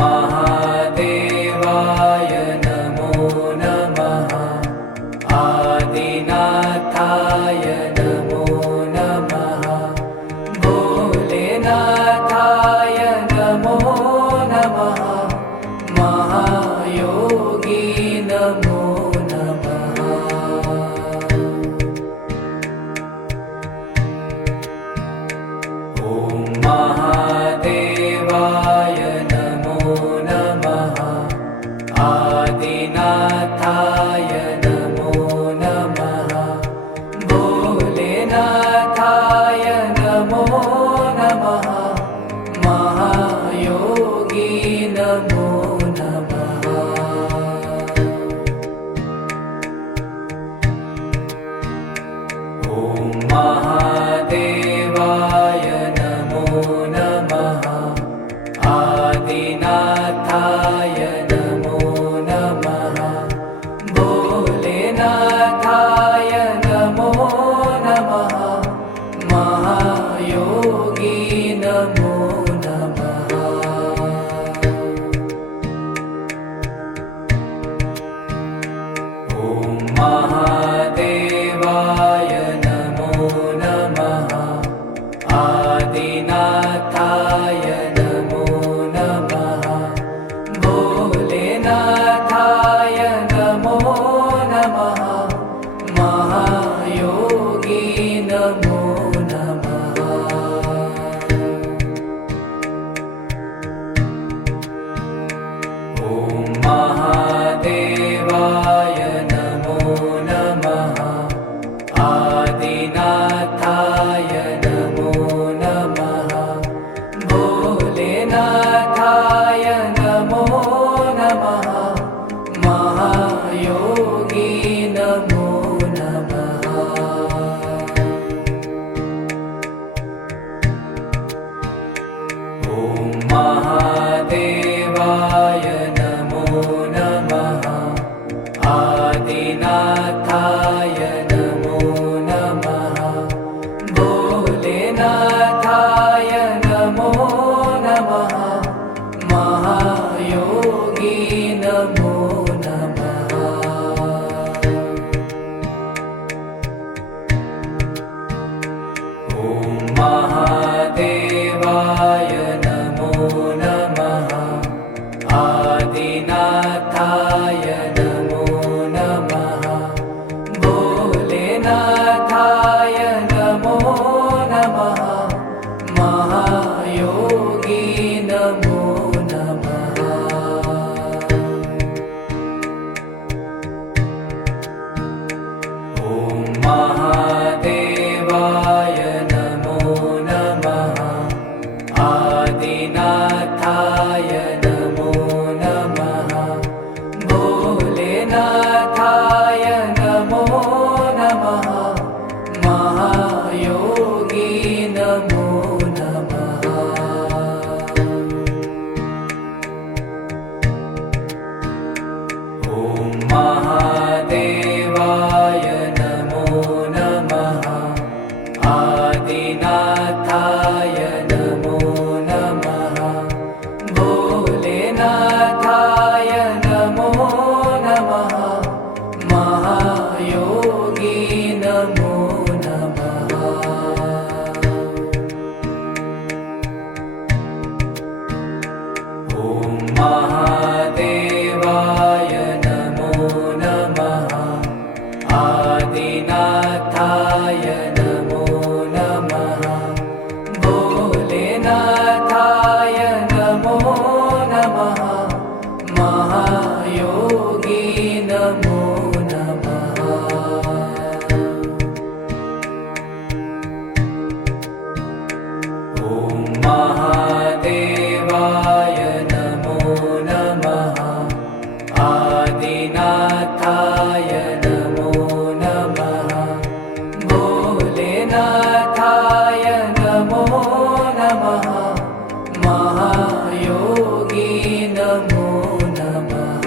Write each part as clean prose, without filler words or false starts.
महादेवाय नमो नमः। आदिनाथाय नमो नमः। भोलेनाथाय नमो नमः। महायोगी नमो नमः। ॐ महादेवाय नमो नमः। आदिनाथाय नमो नमः। भोलेनाथाय नमो नमः। महायोगी नमो नमः। ॐ महादेवाय नमो नमः। आदिनाथाय नमो नमः। भोलेनाथाय नमो नमः। महायोगी नमो नमः। ॐ महादेवाय नमो नमः। आदिनाथाय नमो नमः। भोलेनाथाय नमो नमः। महायोगी नमो नमः। ॐ महादेवाय नमो नमः। आदिनाथाय नमो नमः। भोलेनाथाय नमो नमः। महायोगी नमो नमः। ॐ महादेवाय नमो नमः। आदिनाथाय नमो नमः। भोलेनाथाय नमो नमः। महायोगी नमो नमः। ॐ महादेवाय नमो नमः। आदिनाथाय नमो नमः। भोलेनाथाय नमो नमः। महायोगी नमो नमः। ॐ महादेवाय नमो नमः। आदिनाथाय नमो नमः। भोलेनाथाय नमो नमः। महायोगी नमो नमः। ॐ महादेवाय नमो नमः। आदिनाथाय नमो नमः। भोलेनाथाय नमो नमः। महायोगी नमो नमः। ॐ महादेवाय नमो नमः। आदिनाथाय नमो नमः। भोलेनाथाय नमो नमः। महायोगी नमो नमः। ॐ महादेवाय नमो नमः। आदिनाथाय नमो नमः। भोलेनाथाय नमो नमः। महायोगी नमो नमः।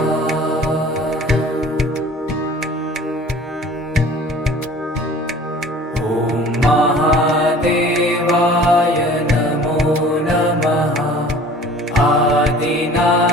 ॐ महादेवाय नमो नमः। आदिनाथाय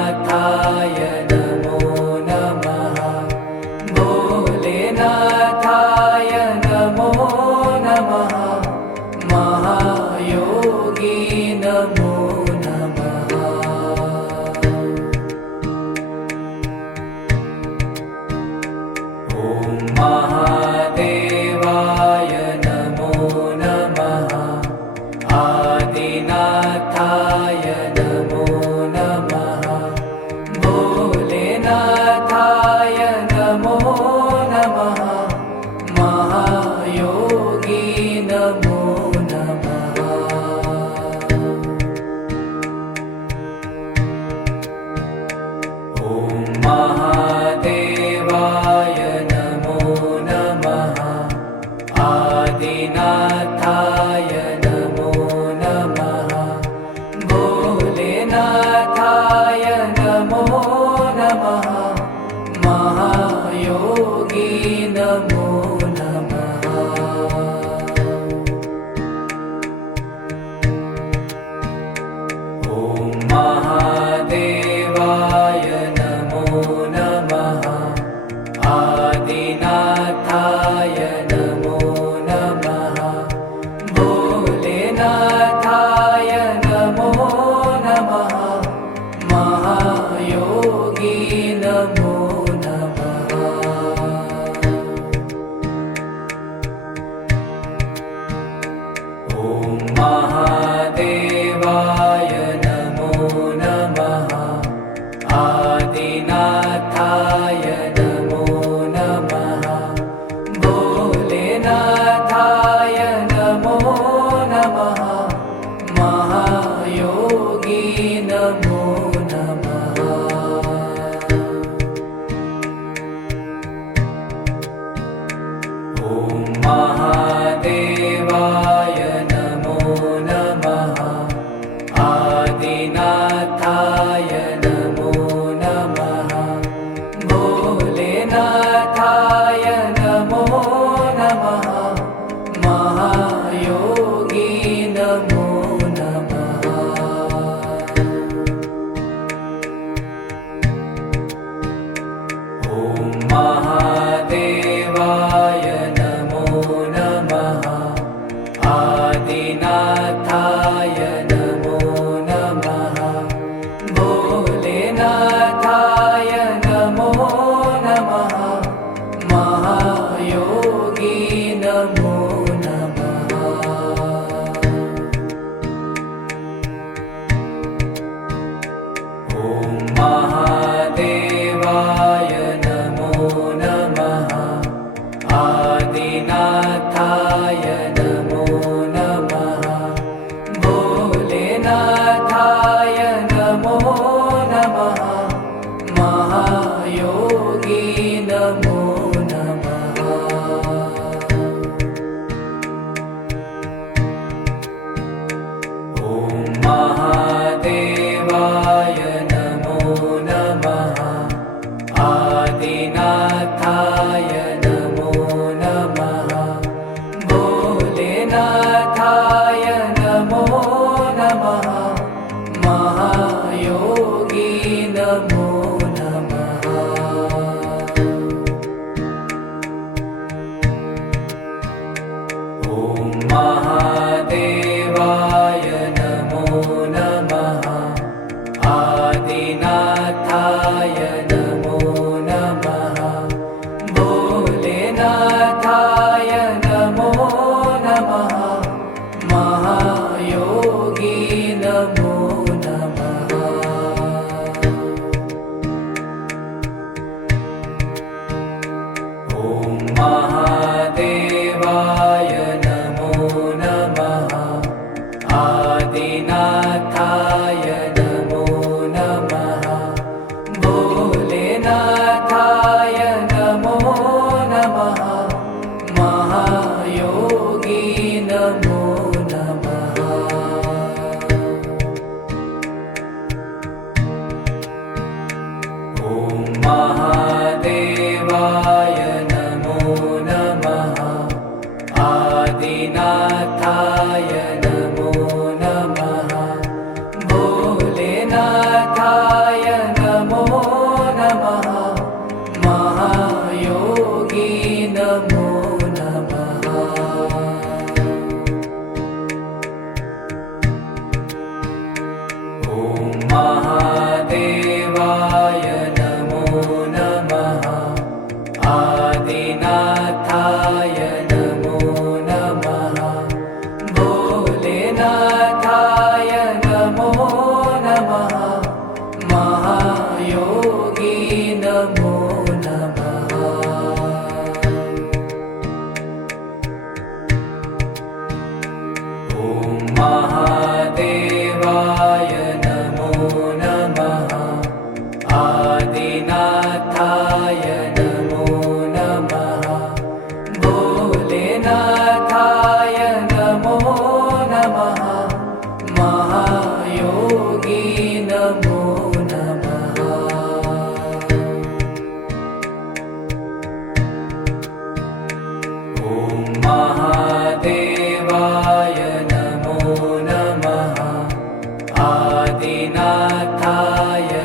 नमो नमः महायोगी नमो नमः ॐ महादेवाय नमो नमः आदिनाथाय नमो नमः भोलेनाथाय नमो नमः महायोगी नमो नमः ॐ महादेवाय नमो नमः आदिनाथाय नमो नमः भोलेनाथाय नमो नमः महायोगी नमो नमः ॐ महादेवाय नमो नमः आदिनाथाय नमो नमः भोलेनाथाय नमो नमः महायोगी नमो नमः ॐ महादेवाय नमो नमः आदिनाथाय नमो नमः भोलेनाथाय नमो नमः महायोगी नमो नमः ॐ महादेवाय नमो नमः आदिनाथाय नमो नमः भोलेनाथाय नमो नमः महायोगी नमो नमः ॐ महादेवाय नमो नमः आदिनाथाय नमो नमः भोलेनाथाय नमो नमः महायोगी नमो नमः ॐ महादेवाय नमो नमः आदिनाथाय नमो नमः भोलेनाथाय नमो नमः महायोगी नमो नमः ॐ महादेवाय नमो नमः आदिनाथाय नमो नमः भोलेनाथाय नमो नमः महायोगी नमो नमः ॐ महादेवाय नमो नमः आदिनाथाय नमो नमः भोलेनाथाय नमो नमः महायोगी नमो नमः ॐ महादेवाय नमो नमः आदिनाथाय नमो नमः भोलेनाथाय नमो नमः महायोगी नमो नमः ॐ महादेवाय नमो नमः आदिनाथाय नमो नमः भोलेनाथाय नमो नमः महायोगी नमो आदिनाथाय